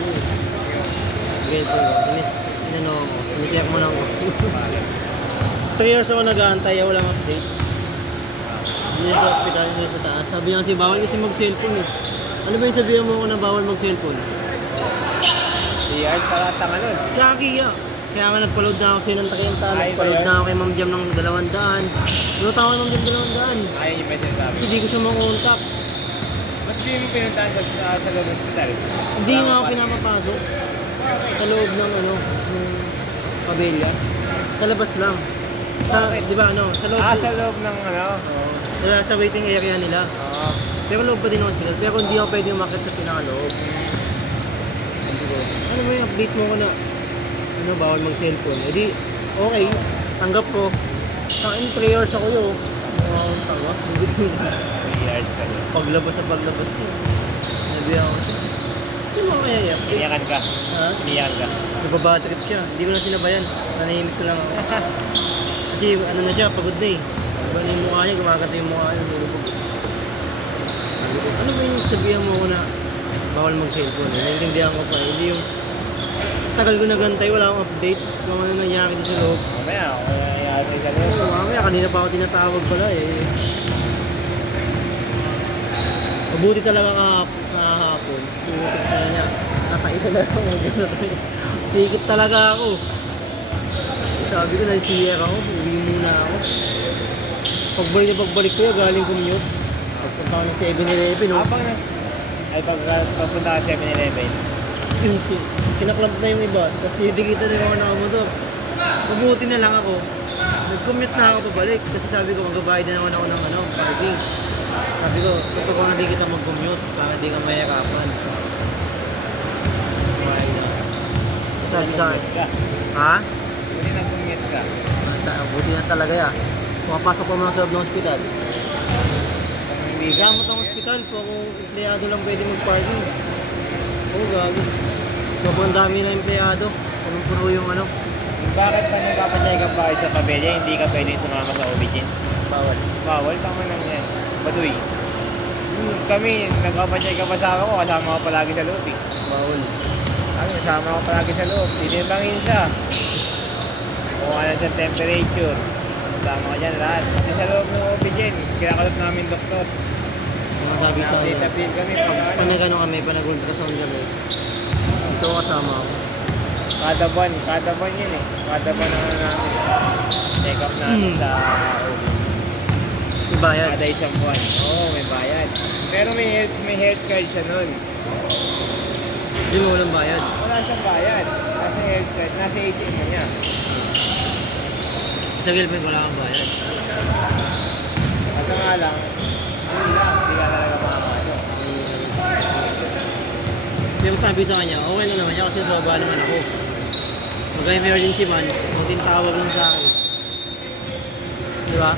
mo. Grateful ko. Inano ako. Inisiyak mo lang ako. 3 years ako nag-aantay. Walang update. Hindi sa hospital, hindi sa taas. Sabi niya kasi bawal kasi mag-cellphone eh. Ano ba yung sabihan mo ko na bawal mag-cellphone? 3 years para tanga nun. Kaya nga nagpa-load na ako sa'yo ng Takenta. Nagpa-load na ako kay Ma'am Jam ng 200. Ano tawag Ma'am Jam 200? Ayaw yung message sabi. Kasi di ko siya makontak. Ba't di mo pinuntahan sa loob ng hospital? Hindi nga ako pinapapasok. Sa loob ng ng pabelya. Sa labas lang. Sa, di ba ano? Sa loob. Sa loob ng ano? Oo. Sa waiting area nila. Oo. Pero loob pa din ng hospital. Pero hindi ako pwede umakit sa pinakaloob. Ano mo yung update mo ko na ano, bawal mag-cellphone? E di, okay. Tanggap ko. Kain 3 years ako yun. Tanggap. 3 years ka yun. Paglabas sa paglabas ko. Sabi ako. Hindi mo kaya yan. Iniyakan ka. Ha? Iniyakan ka. Nagbabatrip siya. Hindi ko na sinabayan. Nanahimik ko lang ako. Kasi ano na siya, pagod na eh. Diba na yung mukha niya, gumagat yung mukha niya. Ano ba yung sabihan mo ko na bawal mag-cellphone? Naintindihan ko pa. Hindi yung tagal ko nagantay, wala akong update kung ano nangyari sa loob. Mamaya, ako nangyayari sa loob. Oo, mamaya, kanina pa ako tinatawag pala eh. Mabuti talaga kahapon. Tumitis na niya. Natakit talaga ako. Tikit talaga ako. Sabi ko, nagsiyek ako. Uwi muna ako. Pagbalik ko yun, galing commute. Pagpunta ko ng 7-Eleven. Pagpunta ka 7-Eleven. Kinaklamp na yung iba. Tapos didikita na yung mga nakamotor. Mabuti na lang ako. Nag-commute na ako pabalik. Kasi sabi ko, magbabayad na naman ako ng parking. Sabi ko, ito ko na di kita mag-commute para di ka mahirapan. Kumain na. Sabi sa akin. Ha? Hindi nag-commute ka. Buti na talaga ya. Pumapasok ko mga sa loob ng hospital. Gamot ang hospital po kung empleyado lang pwede mag-parking. Oo, gago. Sobrang dami na empleyado. Punong-puno yung ano. Bakit pa nagpapacheck up pa kayo sa pabelya, hindi ka pwede sumama sa OB-GYN? Bawal. Bawal, tama lang yan. Baduy. Kami, nagpapacheck up asawa ko, kasama ko palagi sa loob eh. Bawal. Kami, kasama ko palagi sa loob. Tinimbangin siya. Kung ano siya temperature. Kasama ko dyan lahat. Pati sa loob ng OB-GYN, kinakalot namin doktor. Sabi sa akin. Update kami. Pag nag-ano kami, pag nag-ultrasound kami. Ito kasama ako. Kada buwan yun eh. Kada buwan na namin. Check up namin sa OB. May bayad. Kada isang buwan. Oo, may bayad. Pero may health card siya nun. Hindi mo walang bayad. Wala siyang bayad. Nasa health card. Nasa HM mo niya. Sa Gilbert wala kang bayad. At nga lang, yun lang. Hindi ka talaga makakano. Yung sabi sa kanya, okay na naman niya kasi soba naman ako. Pag emergency man, muntin tawag lang sa akin. Di ba?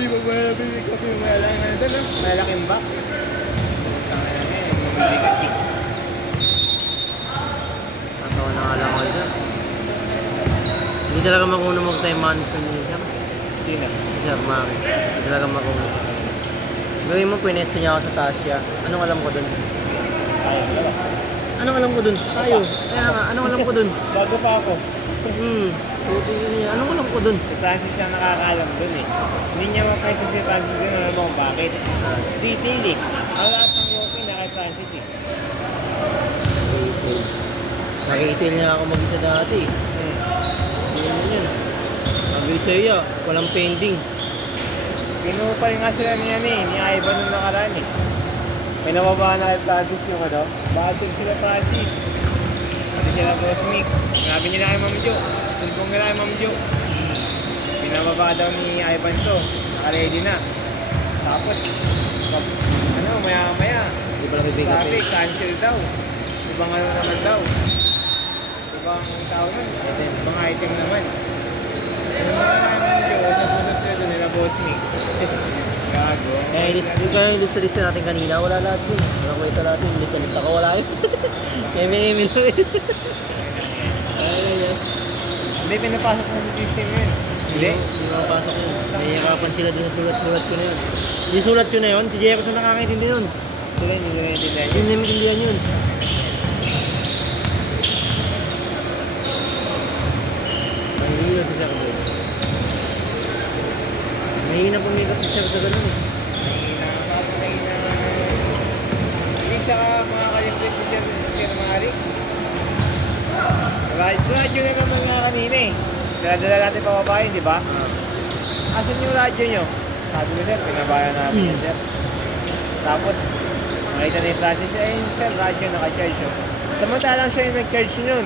Di ba ba nabili ko yung malaking box? Tangin na nga, bumili ka chick. Natawa na nga lang ako dyan. Hindi talaga makuno mag-time management ni Sir. Sino? Sir, Maki. Hindi talaga makuno. Gawin mo, pinesto niya ako sa Tasya. Anong alam ko dun? Ayaw mo ba? Anong alam ko dun? Tayo. Kaya nga, anong alam ko dun? Bago pa ako. Anong alam ko dun? Si Francis ang nakakaalam dun eh. Hindi niya mapresa si Francis dun, alam mo kung bakit? Detail eh. Ang lahat ng walking na kay Francis eh. Nakikitail niya ako mag-isa dati. Hindi naman yun. Sabi sa'yo, walang pending. Pinupal nga sila ni Ivan nung nakaraan eh. May nababaan na kay Francis yung ano. Battle sila Francis. Pati sila Cosmic. Sinabi nila kay Ma'am Jo. Tulpong nila kay Ma'am Jo. Pinababa daw ni Ivan to. Ready na. Tapos, ano, maya-maya. Hindi pala may backup Sabi, eh. cancel daw. Ibang ano naman daw. Ibang tao nun. Ibang item naman. Ano mga naman Diyos, napusap sila doon nila Cosmic. Gago. Yung kaya yung list natin kanina, wala lahat yun. Wala ko ito lahat yun. List ako wala yun. Eme-eme lang yun. Ayun. Hindi, pinapasok mo sa system yun. Hindi? Hindi makapasok yun. Nahihirapan sila din sa sulat-sulat ko na yun. Yung sulat ko na yun, si Jefferson nakakaintindi nun. Sila hindi nila nila Hindi yun. namin intindihan yun. Mahihina si Sir Boy. Mahihina pumikot si Sir sa ganun eh. Hindi siya makakalimpit si Sir Marik. Radyo na naman nga kanina eh. Dala-dala natin pababayin, di ba? Asan yung radyo nyo? Sabi ko sir, pinabayan namin yan sir. Tapos, nakita na yung Francis, sir, radyo naka-charge yun. Samantalang siya yung nag-charge yun.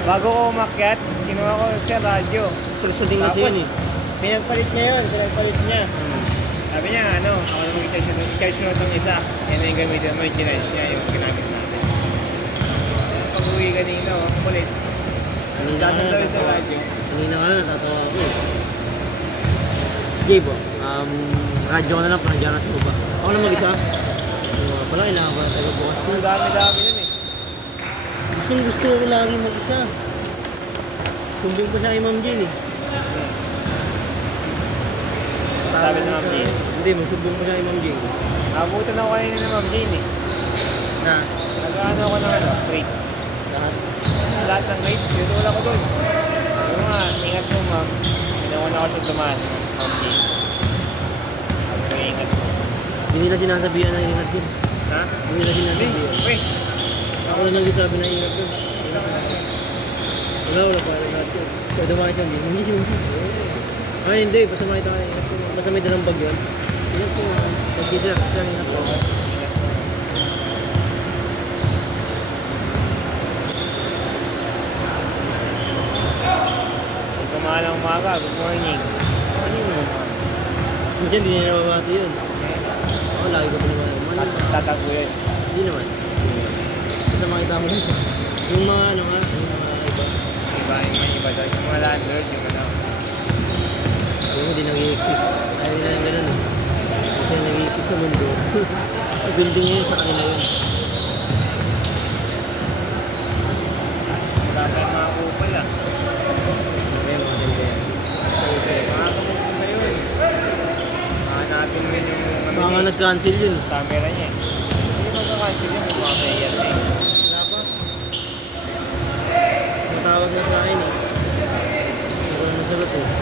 Bago ko umakyat, kinuha ko sir, radyo. Gusto din kasi yun eh. Pinagpalit niya yun, pinagpalit niya. Sabi niya, ano, ako na mag-charge yun. I-charge yun itong isa. Yan na yung gamitin mo, yung ginage niya, yung ginamit natin. Pag-uwi kanina, ang kulit. Kanina Dasan daw sa radyo. Kanina ka na, natatawa ako eh. Gabe, radyo ko na lang, panadya na sa baba. Ako na mag-isa. Pala, kailangan ko na tayo bukas Ang na. dami-dami nun eh. Gusto ko lagi mag-isa. Sumbing ko siya kay Ma'am Jean eh. Sabi ni Ma'am Jean. Hindi, magsumbong ko siya kay Ma'am Jean. Abutan ako kanina ni Ma'am Jean eh. Na? Nag-ano ako ng ano, grades. Lahat? Lahat ng grades, tinula ko doon. Yung nga, ingat mo ma'am. Pinawan ako siya dumaan, Ma'am Jean. Sabi ko, ingat mo. Hindi nila sinasabihan na ingat yun. Ha? Hindi nila sinasabihan. Wait. Ako lang nagsasabi na ingat yun. Wala pa lahat yun. So, dumaan siya, hindi siya. Ay, hindi. Basta makita ka ingat yun. Basta may dalang bag yun. Ingat yun. Pag-isa, siya ingat ko. Kumahan ng umaga, good morning. Ano yun? Minsan, hindi nila mabati yun. Ako, lagi ko pinabati. Tatago yun. Hindi naman. Basta makita mo rin siya. Yung mga ano nga, yung mga iba. Iba doon. Yung mga landlord, yung ano. Yung hindi nag-i-exist. Ayaw nila yung ganun. Kasi nag-i-exist sa mundo. Building yun sa kanila yun. Wala tayong mga kupal ah. Okay, mga ganda yan. Mga kupal na yun. Hanapin mo yung ano Baka nga nag-cancel yun. camera niya eh. Hindi magka-cancel yun, yung mga player na eh. Wala pa. Matawag na sa akin eh. Hindi ko na nasagot eh.